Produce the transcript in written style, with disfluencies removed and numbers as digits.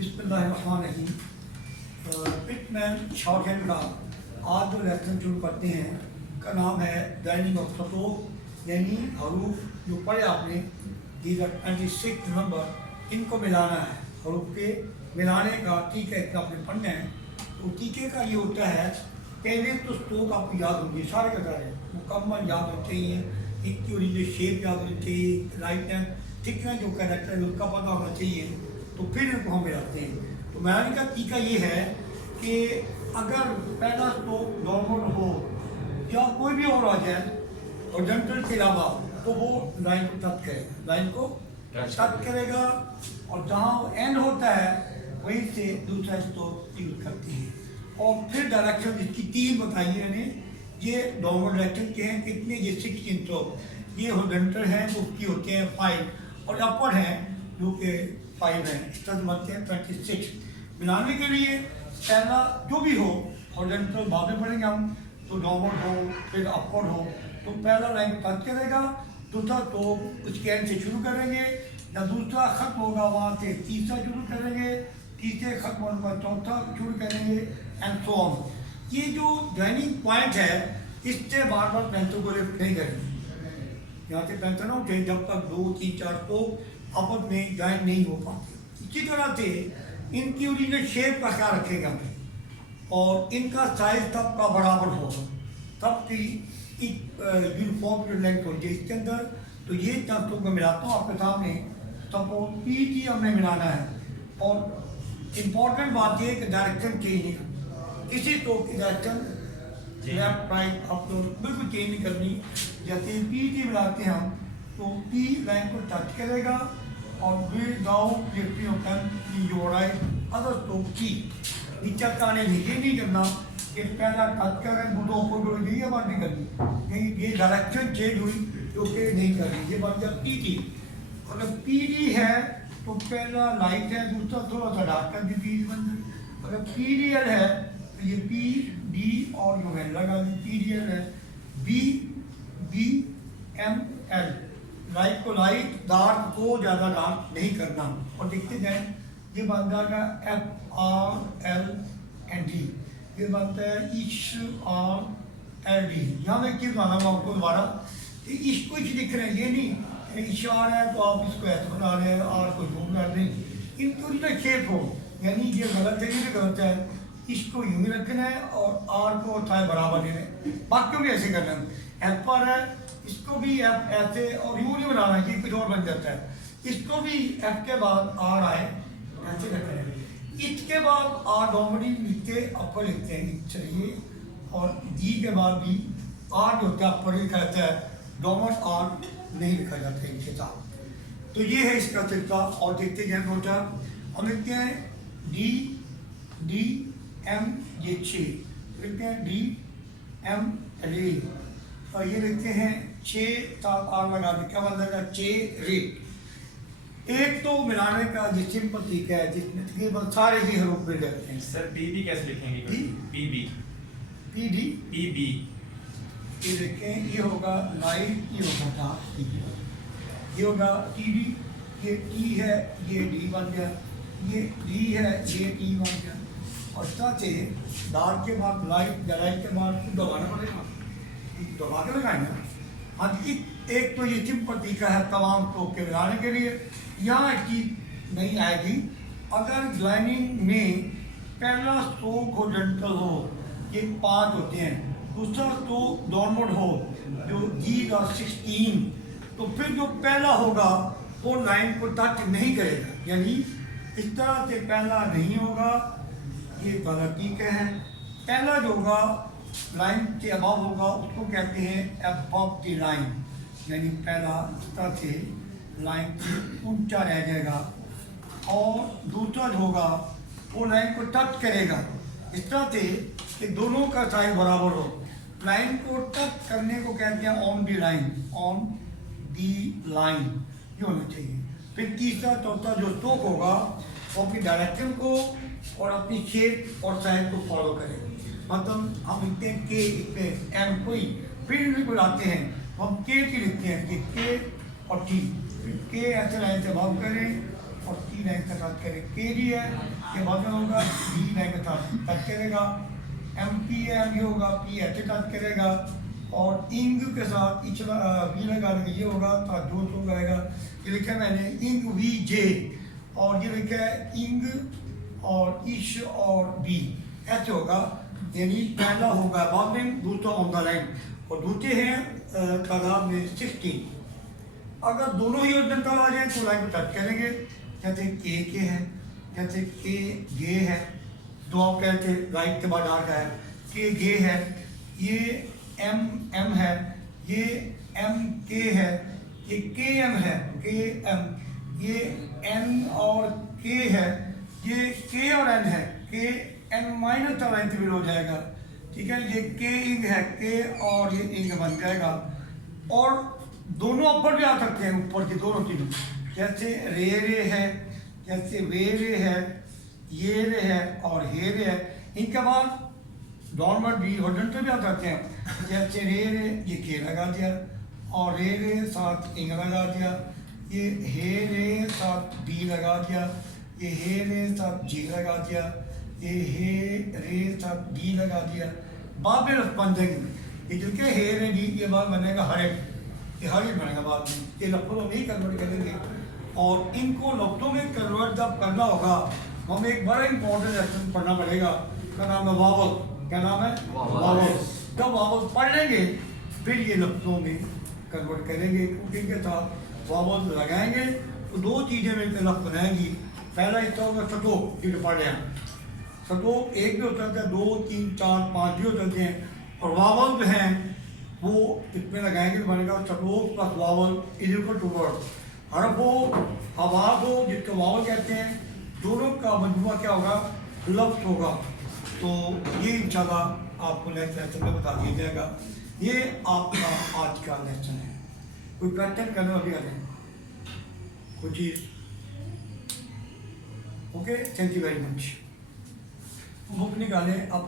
बिस्मिल्लाहिर्रहमानिर्रहीम। Pitman shorthand का आज जो लेसन शुरू करते हैं का नाम है डाइनिंग ऑफ खतूत, यानी हरूफ जो पढ़े आपने दीज 26 नंबर, इनको मिलाना है। हरूफ के मिलाने का टीका इतना आपने पढ़ना है। तो टीके का ये होता है, पहले तो स्ट्रोक आपको याद होंगे, सारे का सारे मुकम्मल याद होने चाहिए, एक की ओरिजिनल शेप याद होनी चाहिए, राइट हैंड थिकनेस जो कैरेक्टर है उसका पता होना चाहिए, तो फिर इनको हम मिलाते हैं। तो मिलाने का तरीका ये है कि अगर पहला स्ट्रोक नॉर्मल हो या कोई भी और आ जाए और जनरल के अलावा, तो वो लाइन को टच करेगा, लाइन को टच करेगा और जहाँ वो एंड होता है वहीं से दूसरा स्ट्रोक यूज करते हैं। और फिर डायरेक्शन इसकी तीन बताइए मैंने, ये नॉर्मल डायरेक्शन के हैं कितने, ये 16 स्ट्रोक, ये हॉरिजॉन्टल हैं जो उसकी होते हैं 5 और अपर हैं जो कि 5 हैं, इस तरह बनते हैं 26। मिलाने के लिए पहला जो भी हो, हॉरिजॉन्टल बाद में पढ़ेंगे हम, तो नॉर्मल हो फिर अपर हो, तो पहला लाइन टच करेगा, दूसरा तो उसके एंड से शुरू करेंगे, या दूसरा खत्म होगा वहाँ से तीसरा शुरू करेंगे, तीसरे खत्म होगा चौथा शुरू करेंगे एंड सो ऑन। ये जो जॉइनिंग पॉइंट है इससे बार बार पेंसिल को लिफ्ट नहीं करेंगे, यहाँ से पेंसिल ना उठे जब तक 2 3 4 तो आपस में ज्वाइन नहीं हो पाते। इसी तरह से इनकी ओरिजिनल शेप का ख्याल रखेंगे हमें, और इनका साइज सबका बराबर होगा, सबकी यूनिफॉर्म लेंथ होती है इसके अंदर। तो ये तत्वों को मिलाता हूँ आपके सामने। सपोज पी हमें मिलाना है, और इम्पॉर्टेंट बात यह कि डायरेक्शन चेंज नहीं करनी, किसी तो की डायरेक्शन लेफ्ट राइट अप तो बिल्कुल चेंज नहीं करनी। जैसे पी मिलाते हैं हम, तो पी लाइन को टच करेगा और will down lifting of your right other stroke की नीचे आने नहीं करना, कि पहला टच कर रहे हैं दोनों ऊपर ये बात नहीं करनी, नहीं ये डायरेक्शन चेंज हुई तो के नहीं करनी, ये बन जाए पी। अगर पी है तो पहला लाइट है, दूसरा थोड़ा सा डार्क कर दी बन जाए। अगर पी है तो ये पी डी और जो है लगा दी, पी है B B M L, light को लाइट, डार्क को ज़्यादा डार्क नहीं करना। और देखते जाए ये बन जाएगा F R L N D, ये बनता है इश आर एल डी। यहाँ में क्यों बनाना मैं आपको दोबारा, इसको इस लिख रहे हैं, ये नहीं इशार है तो आप इसको ऐसे बना रहे हैं, आर को यूँ बना रहे हैं, इनको जो शेप हो, यानी ये गलत है, ये भी गलत है, इसको यूँ ही रखना है और आर को थाए बराबर लेना है, बाकियों भी ऐसे करना है। एफ पर है, इसको भी एफ ऐसे और यूँ नहीं बनाना है कि कुछ और बन जाता है, इसको भी एफ के बाद आर आए ऐसे रखना है। इसके बाद आर नॉर्मली लिखते अपर लिखते हैं, चलिए, और जी के बाद भी आर जो होता है अपर लिखा जाता है, डोमट आर नहीं लिखा जाता है इनके साथ। तो ये है इसका तरीका। और देखते हैं दो चार हम लिखते हैं डी डी एम, ये 6 लिखते हैं डी एम एल ए, और ये लिखते हैं 6 साथ आर लगा दे, क्या बनेगा 6 रेट। एक तो मिलाने का जो सिंपल तरीका है जिसमें तकरीबन सारे ही हरूफ मिल जाते हैं। सर पीबी कैसे लिखेंगे? पीबी पीडी पीबी, ये देखें, ये होगा लाइट, ये होगा डार्क, ये होगा टीडी, ये टी है, ये डी बन गया, ये डी है, ये टी बन गया। और साथ से डार्क के बाद लाइट, लाइट के बाद दबाना पड़ेगा, दबा के लगाएंगे। हाँ जी, एक तो ये सिंपल तरीका है तमाम स्ट्रोक के मिलाने के लिए। यहाँ एक चीज नहीं आएगी, अगर ज्वाइनिंग में पहला स्ट्रोक हॉरिजॉन्टल हो, ये 5 होते हैं, दूसरा तो डाउनवर्ड हो जो जी का 16, तो फिर जो पहला होगा वो लाइन को टच नहीं करेगा, यानी इस तरह से पहला नहीं होगा, ये गलत ठीक है। पहला जो होगा लाइन के अबव होगा उसको कहते हैं अबव द लाइन, यानी पहला इस तरह से लाइन से ऊंचा रह जाएगा, और दूसरा जो होगा वो लाइन को टच करेगा इस तरह से कि दोनों का साइज बराबर हो। लाइन को टच करने को कहते हैं on the line, on the line ये होना चाहिए। फिर तीसरा चौथा जो स्ट्रोक होगा वो अपनी डायरेक्शन को और अपनी शेप और साइज को फॉलो करेगा। मतलब हम लिखते हैं के, लिखते हैं एम कोई, फिर भी बुलाते हैं तो हम के की लिखते हैं कि के और टी, फिर के ऐसे लाइन से भाव करें और टी रैंक के साथ करें। के डी है ये बाद में होगा, डी रैंक के साथ टच करेगा। एम पी है ये होगा, पी एच के साथ करेगा। और इंग के साथ वी लगा के ये होगा तो जो तो आएगा। ये लिखा है मैंने इंग वी जे, और ये लिखा है इंग और इश और बी, ऐसे होगा। यानी पहला होगा बाउंडिंग, दूसरा ऑन द लाइन, और दूसरे हैं तादाद में 16। अगर दोनों ही ओरिजिनल आ जाए तो लाइन को टच करेंगे। जैसे के है, जैसे के गे है, दो आप कहते राइट के बाद आ रहा है, के गे है, ये एम है, ये एम के है, ये के एम है, के एम, ये एन और के है, ये के और एन है, के एन माइनस का लाइन हो जाएगा। ठीक है, ये के इंग है, के और ये इंग बन जाएगा। और दोनों ऊपर भी आ सकते हैं, ऊपर के दोनों तीनों, जैसे रे है, जैसे वे है, ये रे है और हे रे है। इनके बाद डाउनवर्ड भी होरिजॉन्टल भी आ सकते हैं, जैसे रे ये के लगा दिया, और रे साथ इंग लगा दिया, ये हे रे साथ डी लगा दिया, ये हे रे साथ जी लगा दिया, ये हे रे साथ डी लगा दिया। बाद में बन जाएंगे ये जिनके हे रे डी, ये बाद बनेगा हरे, ये हरे बनेगा बाद में। ये लफ्ज़ों में ही कन्वर्ट करेंगे, और इनको लफ्ज़ों में कन्वर्ट जब करना होगा हमें एक बड़ा इंपॉर्टेंट लेसन पढ़ना पड़ेगा, उसका नाम है वावल। क्या नाम है? वावल। जब वावल पढ़ लेंगे फिर ये लफ्ज़ों में कन्वर्ट करेंगे, क्योंकि इनके साथ वावल लगाएंगे तो दो चीज़ें मिलकर लफ्ज़ बनाएंगी। पहला हिस्सा होगा सटोक, जिसे पढ़ रहे हैं। सटोक एक भी हो सकता है, 2, 3, 4, 5 भी हो सकते हैं, और वावल जो हैं वो इसमें लगाएंगे तो बनेगा सटोक plus vowel is equal to word. हरफ हो, आवाज़ हो, जिसको वावल कहते हैं, दोनों का मजमूआ क्या होगा? लफ्ज़ होगा। तो ये इंशाल्लाह आपको नेक्स्ट लेसन में बता दिया जाएगा। ये आपका आज का लेसन है। कोई क्वेश्चन करने वाली आ जाए, कोई चीज़? Okay, thank you very much. Book निकालें अब।